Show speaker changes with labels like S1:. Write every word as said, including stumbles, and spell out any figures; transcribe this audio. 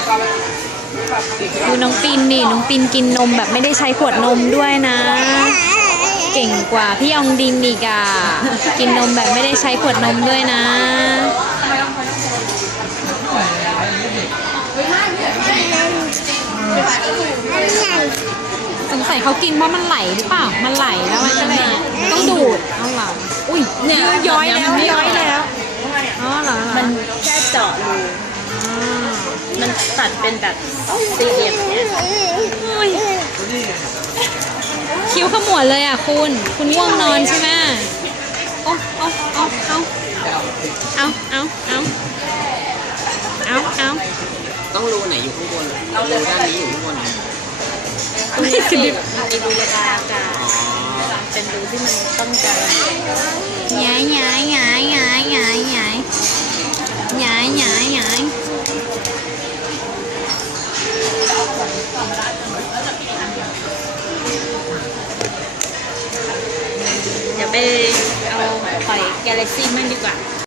S1: ดูน้องปินนี่น้องปินกินนมแบบไม่ได้ใช้ขวดนมด้วยนะ เก่งกว่าพี่อองดินอีกอ่ะกินนมแบบไม่ได้ใช้ขวดนมด้วยนะสงสัยเขากินเพราะมันไหลหรือเปล่ามันไหลแล้วมันก็เลยต้องดูดเอาเหรออุ้ยเนี่ยย้อยแล้วย้อยแล้วอ๋อเหรอ
S2: มันแค่เจาะรูมันตัดเป็นแบบสี่เหลี่ยมเนี่ย
S1: อุ้ยคิ้วขมวดเลยอ่ะคุณคุณง่วงนอนใช่ไหมโอ้โอ้เอาเอาเอาเอาเอาเอาเอา
S3: ต้องรูไหนอยู่ข้างบนรูด้านนี้อยู่ข้างบน
S1: ไม่กระดิบ
S2: มีรูระบายอากาศเป็นรูที่มันต้องการ
S1: หงายหงายหงายหงายหงายหงายหงายหงายหงาย
S2: เดี๋ยวไปเอาหอยแกลเล็กซี่มั่งดีกว่า